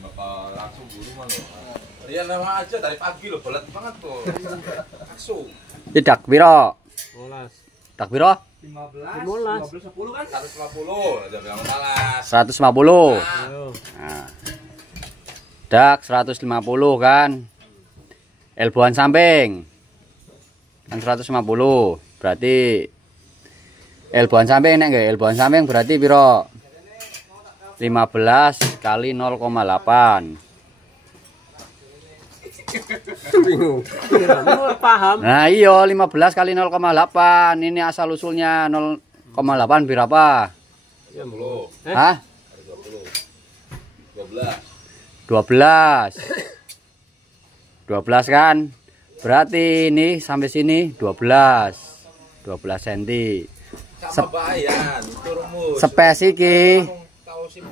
bakal langsung buru malu. Dia lama aja dari pagi loh, belet banget tuh. Langsung. Tidak piro? 15. Tak piro? 15. 10 kan? 150 aja bilang malas. 150. Ayo. Nah. Dak 150 kan. Elbowan samping. Kan 150. Berarti elbowan samping nek nggih, elbowan samping berarti piro? 15 kali 0,8. Bingung. Paham. Nah, iya 15 kali 0,8. Ini asal usulnya 0,8 berapa? 10. Hah? 12. 12. 12 kan? Berarti ini sampai sini 12. 12 cm. Sama bayan, itu rumus. Spes iki.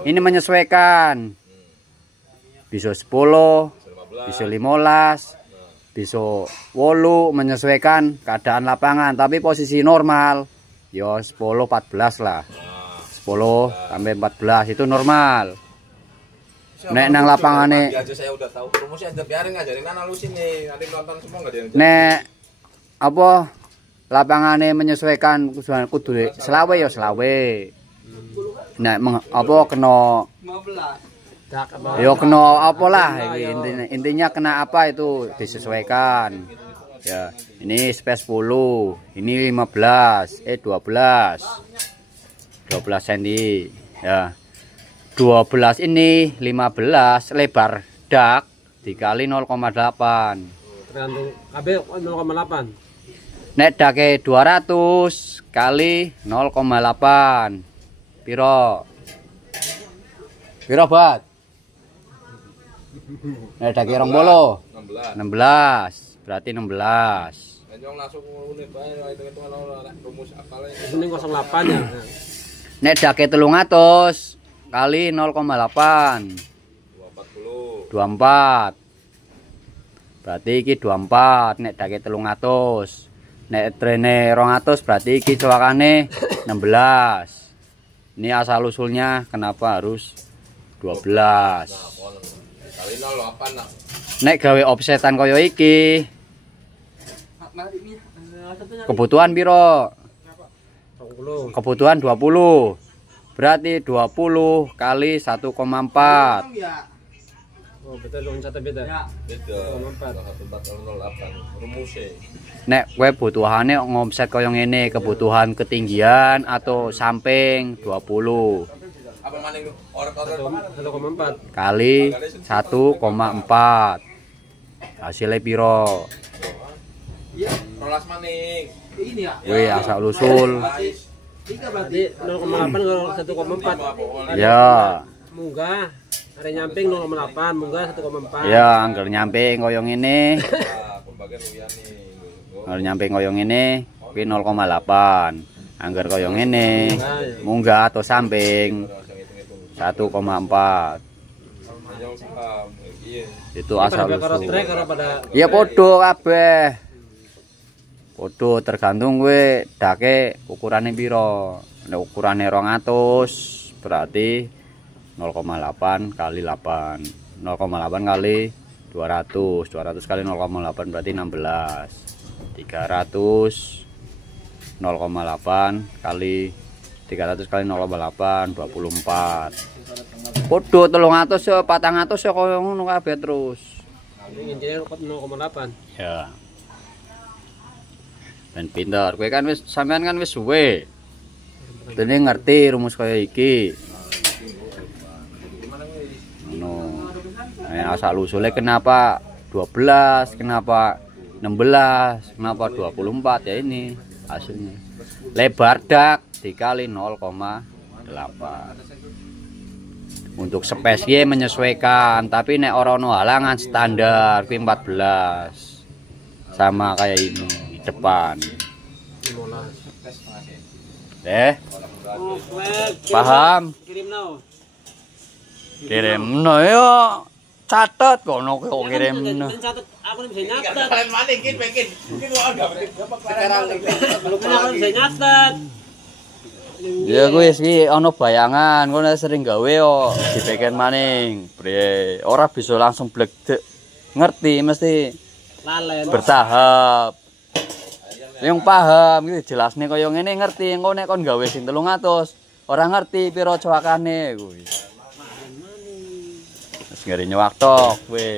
Ini menyesuaikan. Bisa 10, bisa 15, bisa 8 menyesuaikan keadaan lapangan, tapi posisi normal ya 10 14 lah. 10 sampai 14 itu normal. Nek nang lapangane aja saya udah tahu rumusnya, aja biarin ngajarin kan halusin nih. Nanti nonton semua enggak ada yang nek apa lapangane menyesuaikan kudu selawe ya selawe. Nek apa kena 15. yo kena apa lah intinya kena apa itu disesuaikan. Ya, ini space 10, ini 15, 12. 12 cm. Ya. 12 ini 15 lebar dak dikali 0,8. Tergantung KB 0,8. Nek dake 200 kali 0,8. Piro? Piro bat? Nek dake 20. 16. Berarti 16. Nyong langsung ngene bae hitung-hitungan rumus apalnya. Ini 08 ya. Nek dake 300 kali 0,8. 240. 24. Berarti iki 24 nek dake 300. Nek trene 200 berarti iki cowakane 16. Ini asal usulnya kenapa harus 12. Kali 08 nak. Nek gawe offsetan kaya iki. Kebutuhan piro? 20. Kebutuhan 20. Berarti 20 kali 1,4. Oh, betul dong catat beda. Beda. 1408 rumusnya. Nek kowe butuhane ngomset kaya ngene, kebutuhan ketinggian atau samping 20 Apa maning orek-orek 1,4. kali 1,4. Hasilnya piro? Iya, rolas maning. Ini ya. Wih, asal usul. Berarti 0,8 kalau 1,4. Ya. Munggah. Hari nyamping 0,8, munggah 1,4. Ya, angger nyamping kaya ngene. Pembagian liyane. Angger nyamping kaya ngene kuwi 0,8. Angger kaya ngene munggah atau samping 1,4. Itu asal usul. Ya padha kabeh. Padha tergantung kowe dake ukurane piro. Nek ukurane 200 berarti 0,8 kali 8. 0,8 kali 200. 200 kali 0,8 berarti 16. 300 0,8 kali 300 kali 0,8 24. Padha 300 ya 400 ya koyo ngono kabeh terus. Intinya 0,8. Ya. Ben pinter. Kowe kan wis sampean kan wis suwe. Dene ngerti rumus kaya iki. Ngono. Nah, asal usulnya kenapa 12, kenapa 16, kenapa 24 ya ini hasilnya. Lebar dak dikali 0,8. Untuk spesies menyesuaikan, tapi nek ora ono halangan standar kuwi 14. Sama kayak ini depan. Paham? Kirim no yo catet kono kok kirim no. Catat aku bisa nyatet. Kalian mana iki pengen. Mungkin lo agak sekarang Aku bisa nyatet. Ya kuwi iki ana bayangan, ngono sering gawe yo dipeken maning. Bre, ora bisa langsung blegdek. Ngerti mesti lalen. Bertahap. Yang paham iki jelasne kaya ngene ngerti, engko nek kon gawe sing 300, ora ngerti pira cowakane kuwi. Wis ngeri nyuwak tok kowe.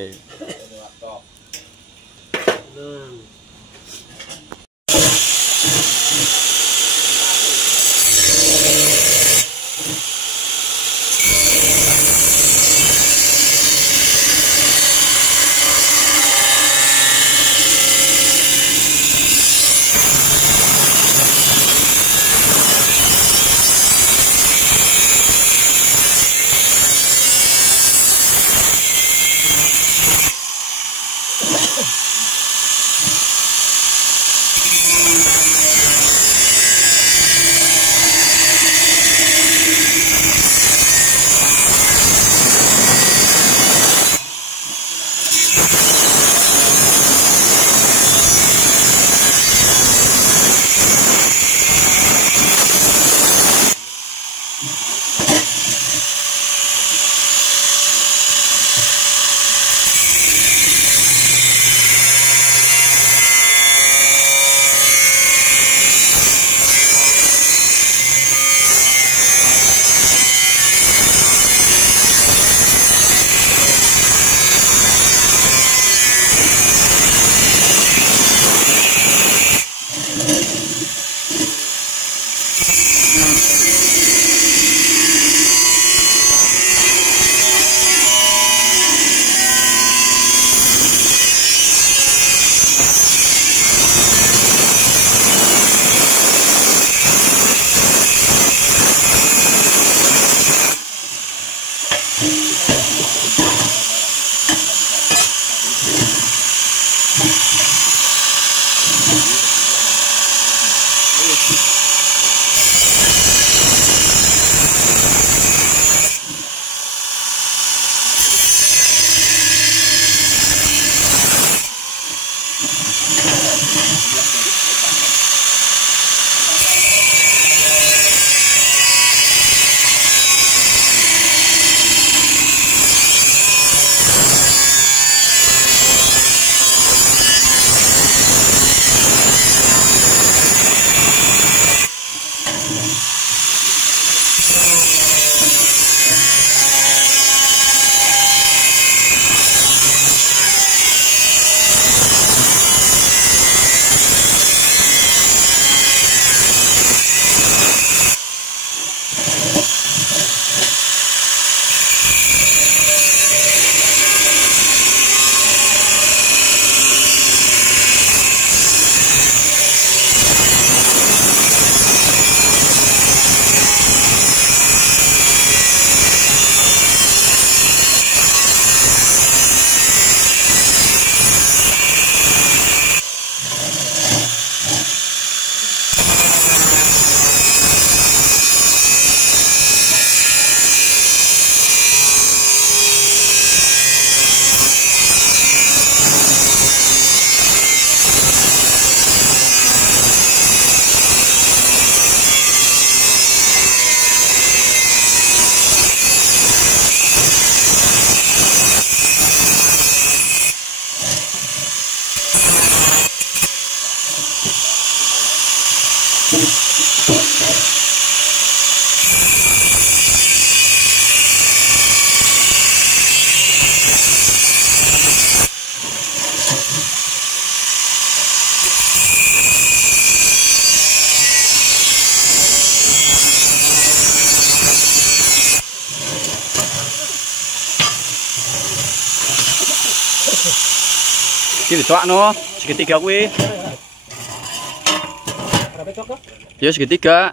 Iki dituakno segitiga kuwi. Berapa cok? Ya segitiga.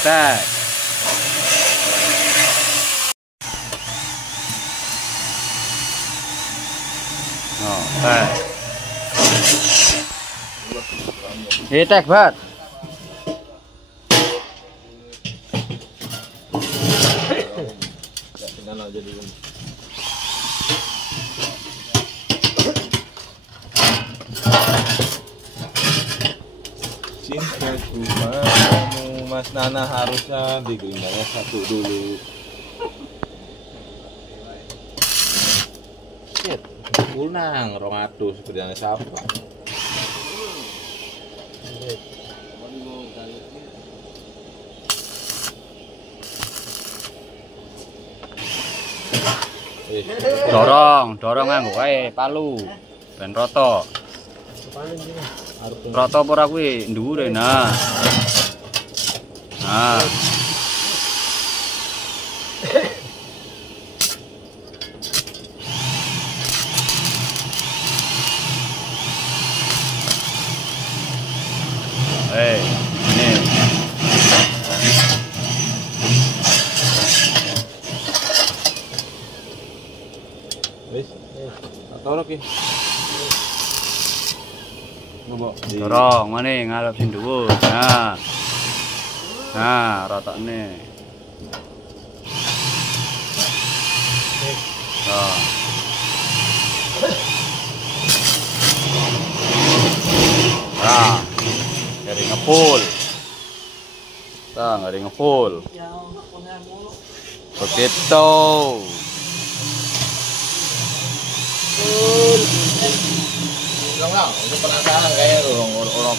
Kita Oh, Hitek bat. Tinggal aja dulu. Cintaku padamu, Mas Nana harusnya digerimbangnya satu dulu. Shit, pulang 200 kerjanya siapa? Dorong nganggo kae palu. Ben roto. Roto ora kuwi dhuwure nah. Nah. Ini. Wis. Tolong ki. Dorong mana ngalap sing dhuwur. Nah. Nah, rotokne. Nah. Nah. Ngeri ngefull. Nah, ngeri ngefull. Begitu. Itu penasaran kayak orang